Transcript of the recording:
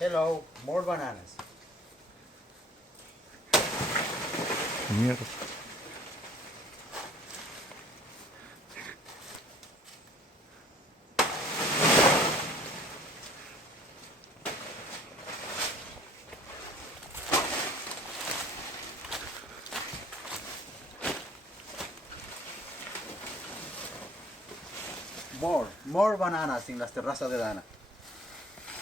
Hello, more bananas. Mierda. More bananas en las terrazas de Dana.